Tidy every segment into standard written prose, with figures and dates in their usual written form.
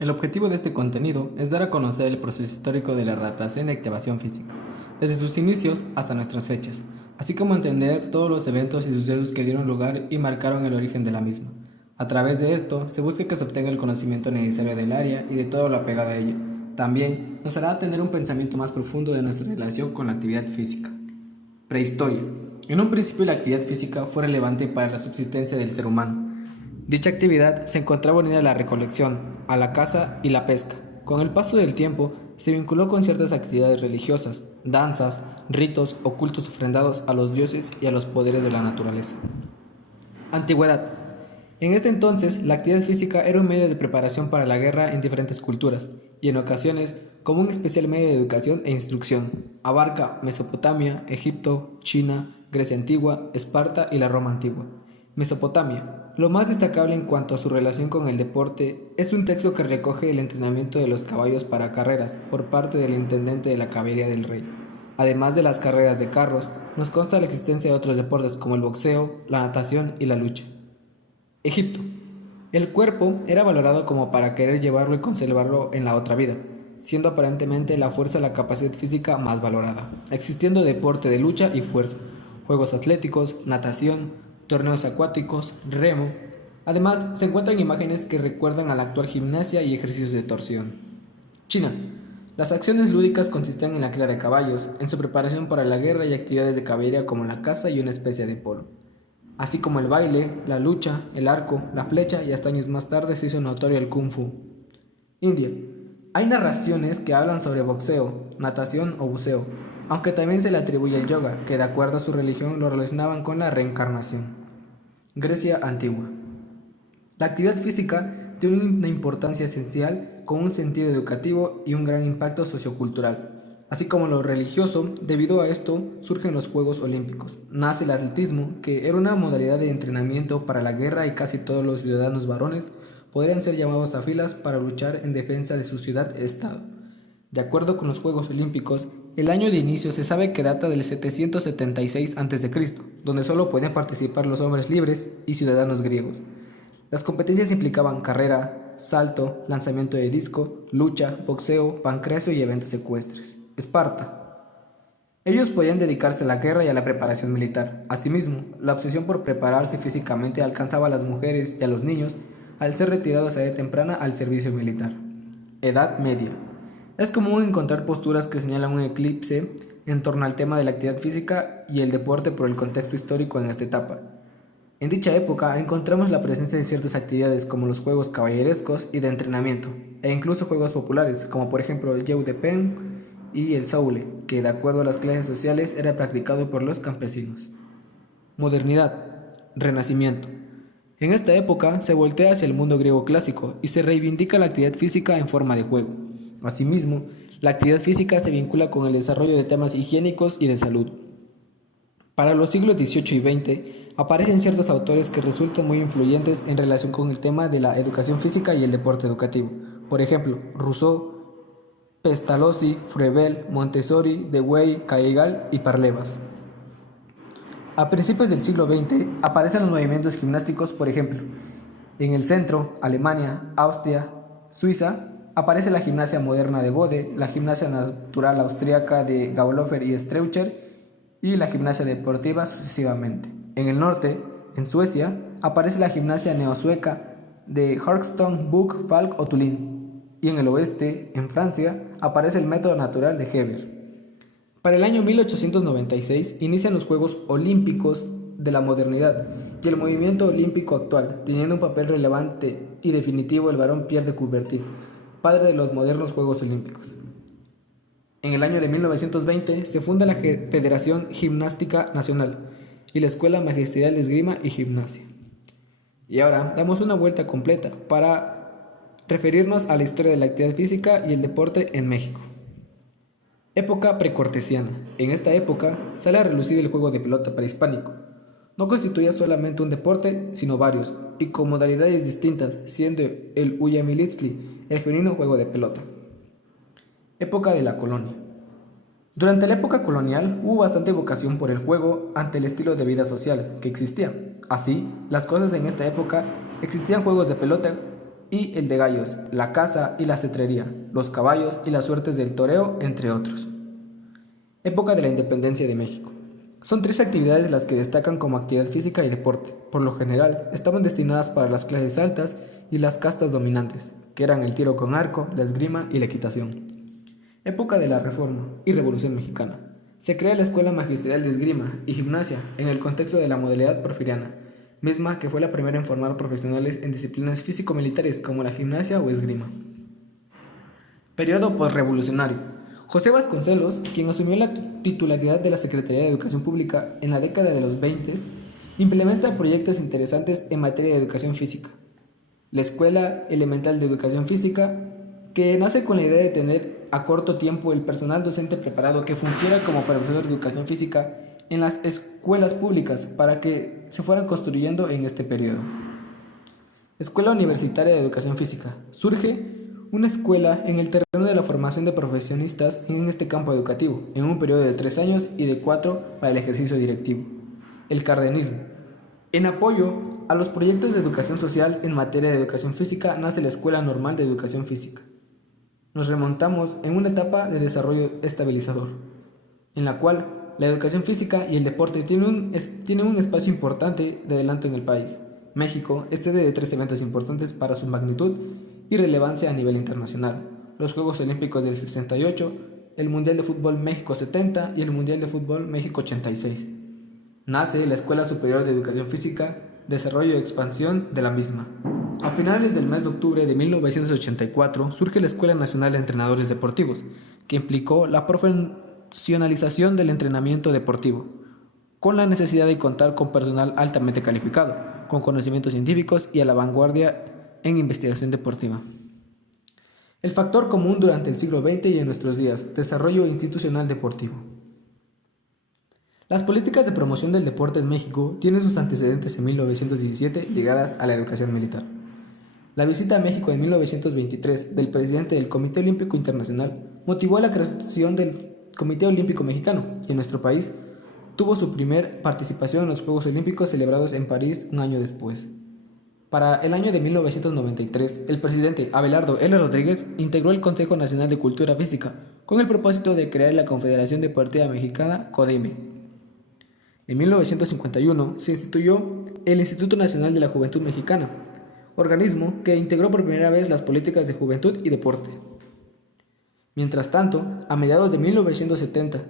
El objetivo de este contenido es dar a conocer el proceso histórico de la adaptación y activación física, desde sus inicios hasta nuestras fechas, así como entender todos los eventos y sucesos que dieron lugar y marcaron el origen de la misma. A través de esto, se busca que se obtenga el conocimiento necesario del área y de todo lo apegado a ella. También nos hará tener un pensamiento más profundo de nuestra relación con la actividad física. Prehistoria. En un principio la actividad física fue relevante para la subsistencia del ser humano. Dicha actividad se encontraba unida a la recolección, a la caza y la pesca. Con el paso del tiempo, se vinculó con ciertas actividades religiosas, danzas, ritos o cultos ofrendados a los dioses y a los poderes de la naturaleza. Antigüedad. En este entonces, la actividad física era un medio de preparación para la guerra en diferentes culturas, y en ocasiones como un especial medio de educación e instrucción. Abarca Mesopotamia, Egipto, China, Grecia antigua, Esparta y la Roma antigua. Mesopotamia. Lo más destacable en cuanto a su relación con el deporte es un texto que recoge el entrenamiento de los caballos para carreras por parte del intendente de la caballería del rey. Además de las carreras de carros, nos consta la existencia de otros deportes como el boxeo, la natación y la lucha. Egipto. El cuerpo era valorado como para querer llevarlo y conservarlo en la otra vida, siendo aparentemente la fuerza la capacidad física más valorada, existiendo deporte de lucha y fuerza, juegos atléticos, natación, torneos acuáticos, remo. Además, se encuentran imágenes que recuerdan a la actual gimnasia y ejercicios de torsión. China. Las acciones lúdicas consistían en la cría de caballos, en su preparación para la guerra y actividades de caballería como la caza y una especie de polo, así como el baile, la lucha, el arco, la flecha y hasta años más tarde se hizo notorio el kung fu. India. Hay narraciones que hablan sobre boxeo, natación o buceo, aunque también se le atribuye el yoga, que de acuerdo a su religión lo relacionaban con la reencarnación. Grecia antigua. La actividad física tiene una importancia esencial con un sentido educativo y un gran impacto sociocultural, así como lo religioso. Debido a esto surgen los Juegos Olímpicos. Nace el atletismo, que era una modalidad de entrenamiento para la guerra y casi todos los ciudadanos varones podrían ser llamados a filas para luchar en defensa de su ciudad-estado. De acuerdo con los Juegos Olímpicos, el año de inicio se sabe que data del 776 a.C., donde solo podían participar los hombres libres y ciudadanos griegos. Las competencias implicaban carrera, salto, lanzamiento de disco, lucha, boxeo, pancracio y eventos ecuestres. Esparta. Ellos podían dedicarse a la guerra y a la preparación militar. Asimismo, la obsesión por prepararse físicamente alcanzaba a las mujeres y a los niños al ser retirados a edad temprana al servicio militar. Edad Media. Es común encontrar posturas que señalan un eclipse en torno al tema de la actividad física y el deporte por el contexto histórico en esta etapa. En dicha época encontramos la presencia de ciertas actividades como los juegos caballerescos y de entrenamiento, e incluso juegos populares, como por ejemplo el jeu de pen y el saule, que de acuerdo a las clases sociales era practicado por los campesinos. Modernidad, Renacimiento. En esta época se voltea hacia el mundo griego clásico y se reivindica la actividad física en forma de juego. Asimismo, la actividad física se vincula con el desarrollo de temas higiénicos y de salud. Para los siglos XVIII y XX aparecen ciertos autores que resultan muy influyentes en relación con el tema de la educación física y el deporte educativo. Por ejemplo, Rousseau, Pestalozzi, Froebel, Montessori, Dewey, Caigal y Parlevas. A principios del siglo XX aparecen los movimientos gimnásticos, por ejemplo. En el centro, Alemania, Austria, Suiza, aparece la gimnasia moderna de Bode, la gimnasia natural austríaca de Gaulofer y Streucher y la gimnasia deportiva sucesivamente. En el norte, en Suecia, aparece la gimnasia neosueca de Horkstone, Buch, Falk o Tulin. Y en el oeste, en Francia, aparece el método natural de Heber. Para el año 1896 inician los Juegos Olímpicos de la modernidad y el movimiento olímpico actual, teniendo un papel relevante y definitivo el barón Pierre de Coubertin, padre de los modernos Juegos Olímpicos. En el año de 1920 se funda la Federación Gimnástica Nacional y la Escuela Magisterial de Esgrima y Gimnasia. Y ahora damos una vuelta completa para referirnos a la historia de la actividad física y el deporte en México. Época precortesiana. En esta época sale a relucir el juego de pelota prehispánico. No constituía solamente un deporte, sino varios, y con modalidades distintas, siendo el Uyamilistli el genuino juego de pelota. Época de la colonia. Durante la época colonial hubo bastante vocación por el juego ante el estilo de vida social que existía. Así, las cosas en esta época existían juegos de pelota y el de gallos, la caza y la cetrería, los caballos y las suertes del toreo, entre otros. Época de la independencia de México. Son 3 actividades las que destacan como actividad física y deporte. Por lo general, estaban destinadas para las clases altas y las castas dominantes, que eran el tiro con arco, la esgrima y la equitación. Época de la Reforma y Revolución Mexicana. Se crea la Escuela Magisterial de Esgrima y Gimnasia en el contexto de la modalidad porfiriana, misma que fue la primera en formar profesionales en disciplinas físico-militares como la gimnasia o esgrima. Periodo postrevolucionario. José Vasconcelos, quien asumió la titularidad de la Secretaría de Educación Pública en la década de los 20, implementa proyectos interesantes en materia de educación física. La Escuela Elemental de Educación Física, que nace con la idea de tener a corto tiempo el personal docente preparado que fungiera como profesor de educación física en las escuelas públicas para que se fueran construyendo en este periodo. Escuela Universitaria de Educación Física. Surge una escuela en el terreno de la formación de profesionistas en este campo educativo, en un periodo de 3 años y de 4 para el ejercicio directivo. El cardenismo. En apoyo a los proyectos de educación social en materia de educación física nace la Escuela Normal de Educación Física. Nos remontamos en una etapa de desarrollo estabilizador, en la cual la educación física y el deporte tienen un espacio importante de adelanto en el país. México es sede de 3 eventos importantes para su magnitud y relevancia a nivel internacional: los Juegos Olímpicos del 68, el Mundial de Fútbol México 70 y el Mundial de Fútbol México 86. Nace la Escuela Superior de Educación Física, desarrollo y expansión de la misma. A finales del mes de octubre de 1984 surge la Escuela Nacional de Entrenadores Deportivos, que implicó la profesionalización del entrenamiento deportivo, con la necesidad de contar con personal altamente calificado, con conocimientos científicos y a la vanguardia en investigación deportiva. El factor común durante el siglo XX y en nuestros días: desarrollo institucional deportivo. Las políticas de promoción del deporte en México tienen sus antecedentes en 1917 ligadas a la educación militar. La visita a México en 1923 del presidente del Comité Olímpico Internacional motivó la creación del Comité Olímpico Mexicano, y en nuestro país tuvo su primer participación en los Juegos Olímpicos celebrados en París un año después. Para el año de 1993, el presidente Abelardo L. Rodríguez integró el Consejo Nacional de Cultura Física con el propósito de crear la Confederación Deportiva Mexicana, CODEME. En 1951 se instituyó el Instituto Nacional de la Juventud Mexicana, organismo que integró por primera vez las políticas de juventud y deporte. Mientras tanto, a mediados de 1970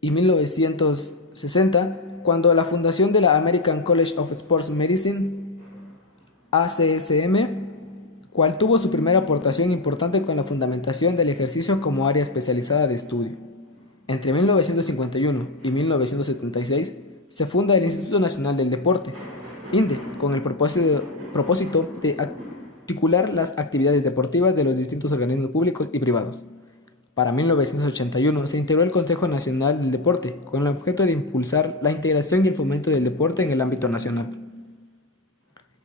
y 1960, cuando la fundación de la American College of Sports Medicine, ACSM, cual tuvo su primera aportación importante con la fundamentación del ejercicio como área especializada de estudio. Entre 1951 y 1976 se funda el Instituto Nacional del Deporte, INDE, con el propósito de articular las actividades deportivas de los distintos organismos públicos y privados. Para 1981 se integró el Consejo Nacional del Deporte, con el objeto de impulsar la integración y el fomento del deporte en el ámbito nacional.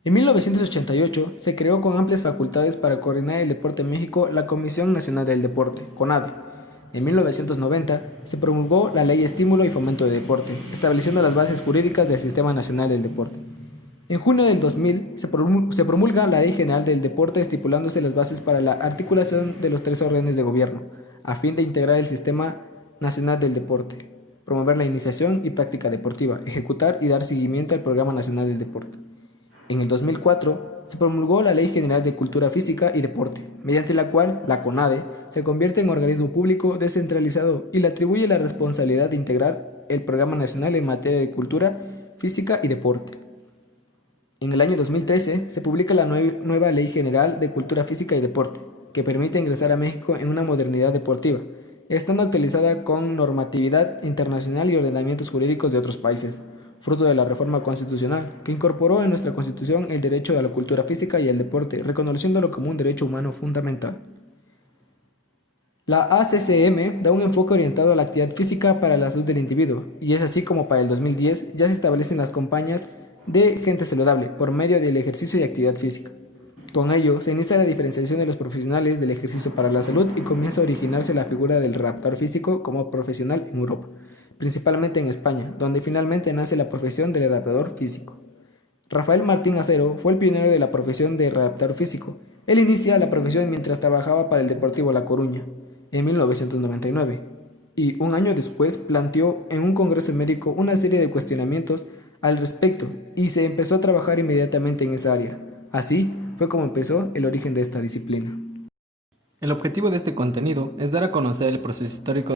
En 1988 se creó con amplias facultades para coordinar el deporte en México la Comisión Nacional del Deporte, CONADE. En 1990 se promulgó la Ley Estímulo y Fomento de Deporte, estableciendo las bases jurídicas del Sistema Nacional del Deporte. En junio del 2000 se promulga la Ley General del Deporte, estipulándose las bases para la articulación de los 3 órdenes de gobierno, a fin de integrar el Sistema Nacional del Deporte, promover la iniciación y práctica deportiva, ejecutar y dar seguimiento al Programa Nacional del Deporte. En el 2004 se promulgó la Ley General de Cultura Física y Deporte, mediante la cual la CONADE se convierte en organismo público descentralizado y le atribuye la responsabilidad de integrar el Programa Nacional en materia de cultura física y deporte. En el año 2013 se publica la nueva Ley General de Cultura Física y Deporte, que permite ingresar a México en una modernidad deportiva, estando actualizada con normatividad internacional y ordenamientos jurídicos de otros países, fruto de la reforma constitucional, que incorporó en nuestra Constitución el derecho a la cultura física y al deporte, reconociéndolo como un derecho humano fundamental. La ACCM da un enfoque orientado a la actividad física para la salud del individuo, y es así como para el 2010 ya se establecen las campañas de gente saludable por medio del ejercicio y actividad física. Con ello, se inicia la diferenciación de los profesionales del ejercicio para la salud y comienza a originarse la figura del readaptador físico como profesional en Europa, principalmente en España, donde finalmente nace la profesión del readaptador físico. Rafael Martín Acero fue el pionero de la profesión de readaptador físico, Él inicia la profesión mientras trabajaba para el Deportivo La Coruña, en 1999, y un año después planteó en un congreso médico una serie de cuestionamientos al respecto y se empezó a trabajar inmediatamente en esa área. Así fue como empezó el origen de esta disciplina. El objetivo de este contenido es dar a conocer el proceso histórico